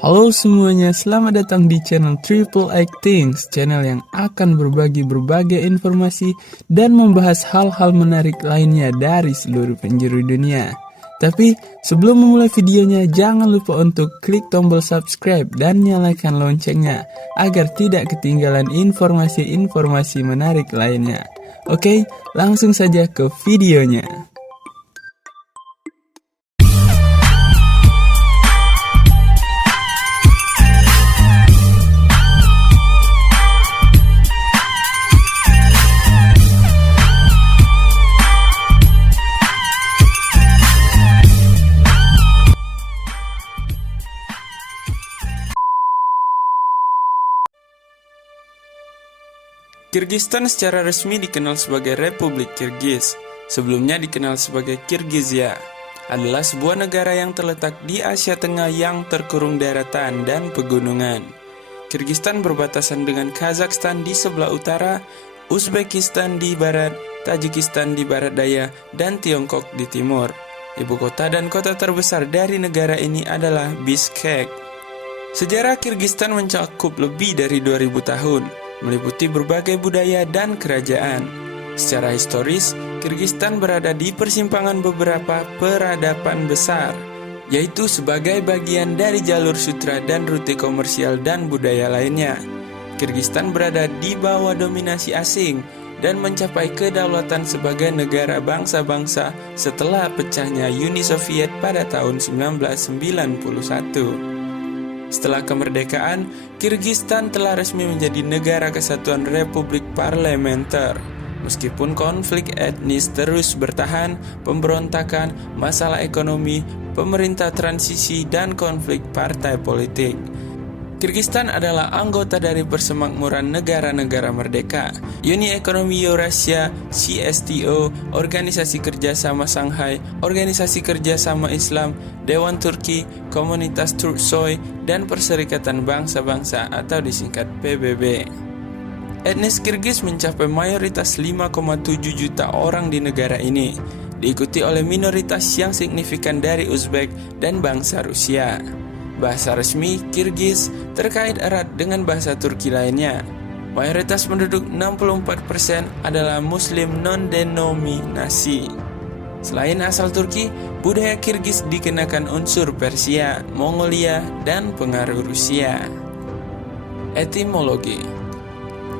Halo semuanya, selamat datang di channel Triple X Things, channel yang akan berbagi berbagai informasi dan membahas hal-hal menarik lainnya dari seluruh penjuru dunia. Tapi sebelum memulai videonya, jangan lupa untuk klik tombol subscribe dan nyalakan loncengnya agar tidak ketinggalan informasi-informasi menarik lainnya. Oke, langsung saja ke videonya. Kirgistan secara resmi dikenal sebagai Republik Kirgiz, sebelumnya dikenal sebagai Kirgizia, adalah sebuah negara yang terletak di Asia Tengah yang terkurung daratan dan pegunungan. Kirgistan berbatasan dengan Kazakhstan di sebelah utara, Uzbekistan di barat, Tajikistan di barat daya, dan Tiongkok di timur. Ibu kota dan kota terbesar dari negara ini adalah Bishkek. Sejarah Kirgistan mencakup lebih dari 2000 tahun, meliputi berbagai budaya dan kerajaan. Secara historis, Kirgistan berada di persimpangan beberapa peradaban besar, yaitu sebagai bagian dari jalur sutra dan rute komersial dan budaya lainnya. Kirgistan berada di bawah dominasi asing dan mencapai kedaulatan sebagai negara bangsa-bangsa setelah pecahnya Uni Soviet pada tahun 1991. Setelah kemerdekaan, Kirgistan telah resmi menjadi negara kesatuan Republik Parlementer. Meskipun konflik etnis terus bertahan, pemberontakan, masalah ekonomi, pemerintah transisi, dan konflik partai politik. Kirgistan adalah anggota dari Persemakmuran Negara-Negara Merdeka, Uni Ekonomi Eurasia, CSTO, Organisasi Kerjasama Shanghai, Organisasi Kerjasama Islam, Dewan Turki, Komunitas Turksoy, dan Perserikatan Bangsa-Bangsa atau disingkat PBB. Etnis Kirgiz mencapai mayoritas 5,7 juta orang di negara ini, diikuti oleh minoritas yang signifikan dari Uzbek dan bangsa Rusia. Bahasa resmi Kirgiz terkait erat dengan bahasa Turki lainnya. Mayoritas penduduk 64% adalah Muslim non-denominasi. Selain asal Turki, budaya Kirgiz dikenakan unsur Persia, Mongolia, dan pengaruh Rusia. Etimologi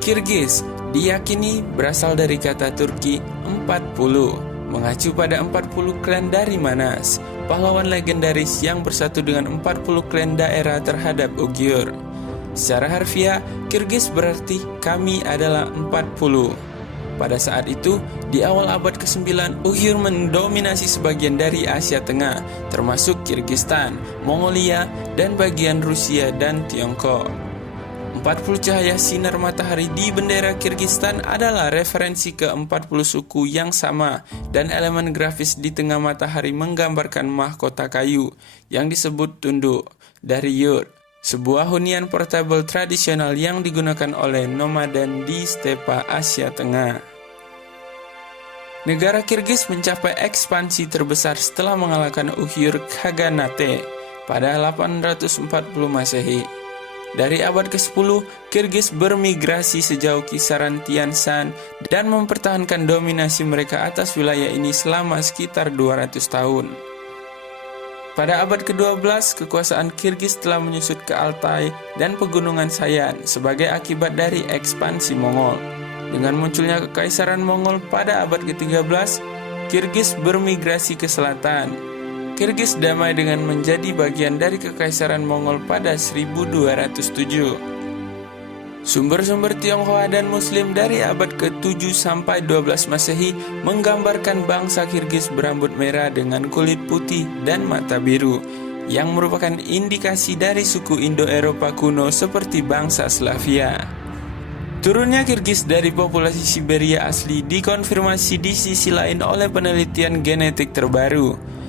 Kirgiz diyakini berasal dari kata Turki 40, mengacu pada 40 klan dari Manas, pahlawan legendaris yang bersatu dengan 40 klan daerah terhadap Uighur. Secara harfiah, Kirgiz berarti kami adalah 40. Pada saat itu, di awal abad ke-9, Uighur mendominasi sebagian dari Asia Tengah, termasuk Kirgistan, Mongolia, dan bagian Rusia dan Tiongkok. 40 cahaya sinar matahari di bendera Kirgistan adalah referensi ke 40 suku yang sama, dan elemen grafis di tengah matahari menggambarkan mahkota kayu yang disebut tunduk dari yurt, sebuah hunian portable tradisional yang digunakan oleh nomaden di stepa Asia Tengah. Negara Kirgiz mencapai ekspansi terbesar setelah mengalahkan Uighur Khaganate pada 840 Masehi. Dari abad ke-10, Kirgiz bermigrasi sejauh kisaran Tian Shan dan mempertahankan dominasi mereka atas wilayah ini selama sekitar 200 tahun. Pada abad ke-12, kekuasaan Kirgiz telah menyusut ke Altai dan pegunungan Sayan sebagai akibat dari ekspansi Mongol. Dengan munculnya kekaisaran Mongol pada abad ke-13, Kirgiz bermigrasi ke selatan. Kirgiz damai dengan menjadi bagian dari Kekaisaran Mongol pada 1207. Sumber-sumber Tionghoa dan Muslim dari abad ke-7 sampai 12 Masehi menggambarkan bangsa Kirgiz berambut merah dengan kulit putih dan mata biru, yang merupakan indikasi dari suku Indo-Eropa kuno seperti bangsa Slavia. Turunnya Kirgiz dari populasi Siberia asli dikonfirmasi di sisi lain oleh penelitian genetik terbaru.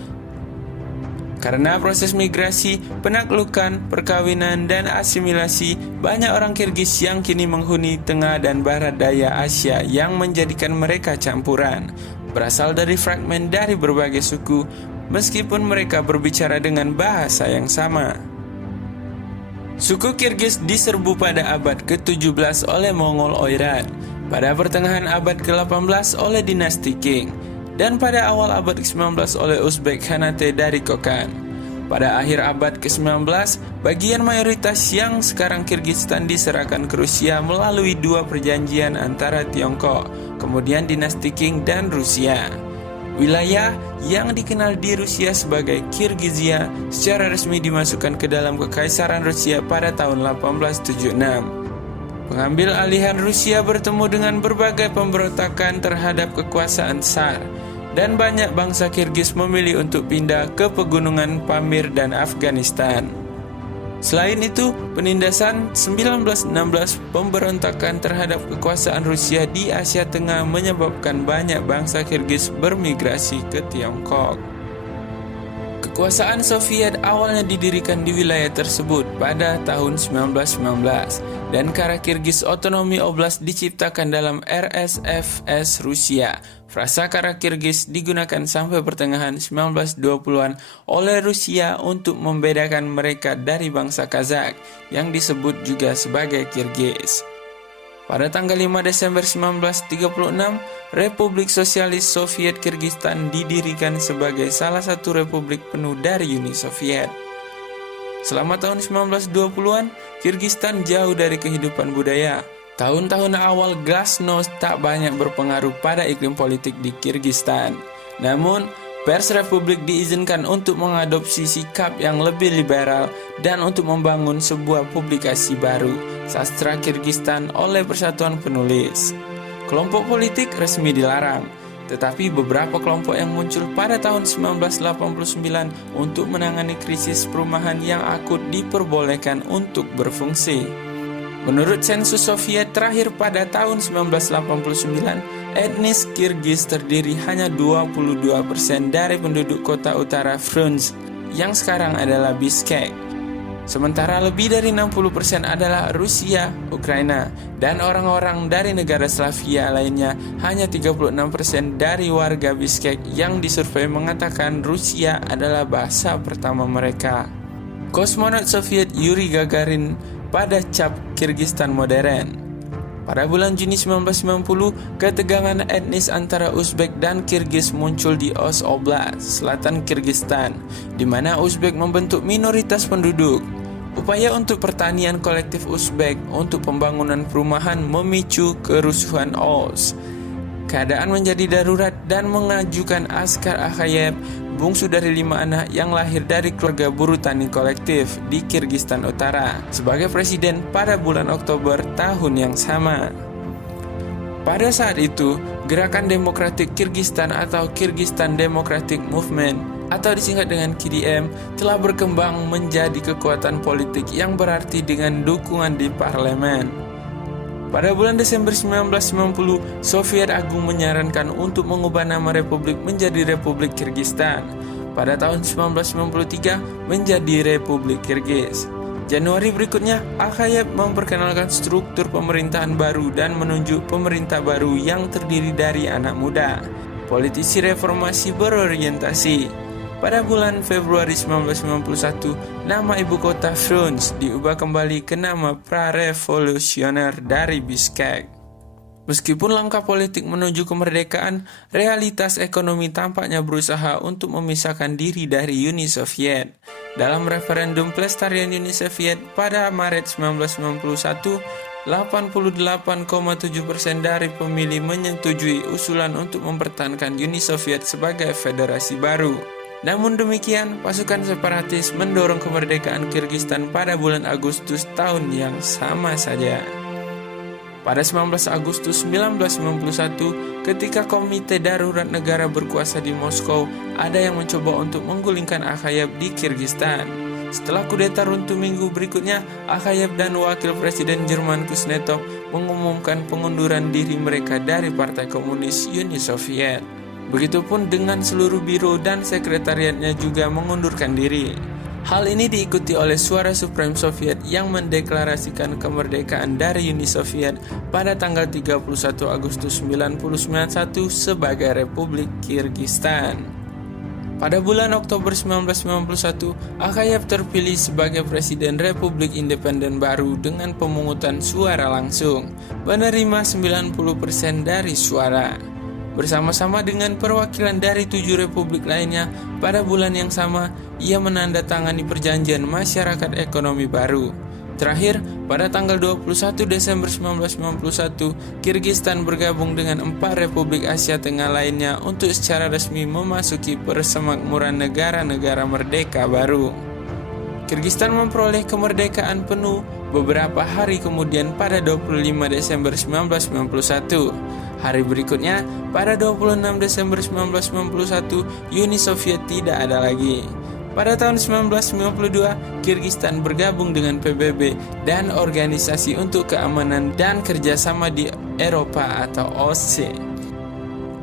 Karena proses migrasi, penaklukan, perkawinan, dan asimilasi, banyak orang Kirgiz yang kini menghuni tengah dan barat daya Asia yang menjadikan mereka campuran, berasal dari fragmen dari berbagai suku, meskipun mereka berbicara dengan bahasa yang sama. Suku Kirgiz diserbu pada abad ke-17 oleh Mongol Oirat, pada pertengahan abad ke-18 oleh dinasti Qing, dan pada awal abad ke-19 oleh Uzbek Khanate dari Kokand. Pada akhir abad ke-19, bagian mayoritas yang sekarang Kirgistan diserahkan ke Rusia melalui dua perjanjian antara Tiongkok, kemudian dinasti Qing dan Rusia. Wilayah yang dikenal di Rusia sebagai Kirgizia secara resmi dimasukkan ke dalam Kekaisaran Rusia pada tahun 1876. Pengambil alihan Rusia bertemu dengan berbagai pemberontakan terhadap kekuasaan Tsar, dan banyak bangsa Kirgiz memilih untuk pindah ke pegunungan Pamir dan Afghanistan. Selain itu, penindasan 1916 pemberontakan terhadap kekuasaan Rusia di Asia Tengah menyebabkan banyak bangsa Kirgiz bermigrasi ke Tiongkok. Kekuasaan Soviet awalnya didirikan di wilayah tersebut pada tahun 1919, dan Kara-Kirgiz Otonomi Oblast diciptakan dalam RSFS Rusia. Frasa Kara-Kirgiz digunakan sampai pertengahan 1920-an oleh Rusia untuk membedakan mereka dari bangsa Kazakh yang disebut juga sebagai Kirgiz. Pada tanggal 5 Desember 1936, Republik Sosialis Soviet Kirgistan didirikan sebagai salah satu republik penuh dari Uni Soviet. Selama tahun 1920-an, Kirgistan jauh dari kehidupan budaya. Tahun-tahun awal glasnost tak banyak berpengaruh pada iklim politik di Kirgistan. Namun, pers republik diizinkan untuk mengadopsi sikap yang lebih liberal dan untuk membangun sebuah publikasi baru, Sastra Kirgistan oleh Persatuan Penulis. Kelompok politik resmi dilarang, tetapi beberapa kelompok yang muncul pada tahun 1989 untuk menangani krisis perumahan yang akut diperbolehkan untuk berfungsi. Menurut sensus Soviet terakhir pada tahun 1989, etnis Kirgiz terdiri hanya 22% dari penduduk kota utara Frunze, yang sekarang adalah Bishkek. Sementara lebih dari 60% adalah Rusia, Ukraina, dan orang-orang dari negara Slavia lainnya. Hanya 36% dari warga Bishkek yang disurvei mengatakan Rusia adalah bahasa pertama mereka. Kosmonot Soviet Yuri Gagarin pada cap Kirgistan modern. Pada bulan Juni 1990, ketegangan etnis antara Uzbek dan Kirgiz muncul di Ost Oblast, selatan Kirgistan, di mana Uzbek membentuk minoritas penduduk. Upaya untuk pertanian kolektif Uzbek untuk pembangunan perumahan memicu kerusuhan Ost. Keadaan menjadi darurat dan mengajukan Askar Akhayev, bungsu dari 5 anak yang lahir dari keluarga buruh tani kolektif di Kirgistan Utara, sebagai presiden pada bulan Oktober tahun yang sama. Pada saat itu, Gerakan Demokratik Kirgistan atau Kyrgyzstan Democratic Movement atau disingkat dengan KDM telah berkembang menjadi kekuatan politik yang berarti dengan dukungan di parlemen. Pada bulan Desember 1990, Soviet Agung menyarankan untuk mengubah nama republik menjadi Republik Kirgistan. Pada tahun 1993 menjadi Republik Kirgiz. Januari berikutnya, Akhayev memperkenalkan struktur pemerintahan baru dan menunjuk pemerintah baru yang terdiri dari anak muda, politisi reformasi berorientasi. Pada bulan Februari 1991, nama ibu kota Frunze diubah kembali ke nama pra-revolusioner dari Bishkek. Meskipun langkah politik menuju kemerdekaan, realitas ekonomi tampaknya berusaha untuk memisahkan diri dari Uni Soviet. Dalam referendum pelestarian Uni Soviet pada Maret 1991, 88,7% dari pemilih menyetujui usulan untuk mempertahankan Uni Soviet sebagai federasi baru. Namun demikian, pasukan separatis mendorong kemerdekaan Kirgistan pada bulan Agustus tahun yang sama saja. Pada 19 Agustus 1991, ketika Komite Darurat Negara berkuasa di Moskow, ada yang mencoba untuk menggulingkan Akhayev di Kirgistan. Setelah kudeta runtuh minggu berikutnya, Akhayev dan Wakil Presiden Jerman Kuznetsov mengumumkan pengunduran diri mereka dari Partai Komunis Uni Soviet. Begitupun dengan seluruh biro dan sekretariatnya juga mengundurkan diri. Hal ini diikuti oleh Suara Supreme Soviet yang mendeklarasikan kemerdekaan dari Uni Soviet pada tanggal 31 Agustus 1991 sebagai Republik Kirgistan. Pada bulan Oktober 1991, Akayev terpilih sebagai Presiden Republik Independen baru dengan pemungutan suara langsung, menerima 90% dari suara. Bersama-sama dengan perwakilan dari 7 republik lainnya, pada bulan yang sama, ia menandatangani perjanjian masyarakat ekonomi baru. Terakhir, pada tanggal 21 Desember 1991, Kirgistan bergabung dengan 4 republik Asia Tengah lainnya untuk secara resmi memasuki persemakmuran negara-negara merdeka baru. Kirgistan memperoleh kemerdekaan penuh beberapa hari kemudian pada 25 Desember 1991. Hari berikutnya, pada 26 Desember 1991, Uni Soviet tidak ada lagi. Pada tahun 1992, Kirgistan bergabung dengan PBB dan Organisasi untuk Keamanan dan Kerjasama di Eropa atau OSCE.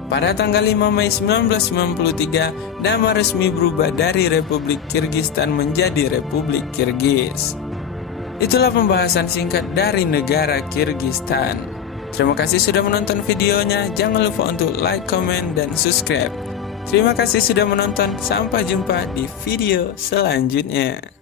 Pada tanggal 5 Mei 1993, nama resmi berubah dari Republik Kirgistan menjadi Republik Kirgiz. Itulah pembahasan singkat dari negara Kirgistan. Terima kasih sudah menonton videonya. Jangan lupa untuk like, comment, dan subscribe. Terima kasih sudah menonton. Sampai jumpa di video selanjutnya.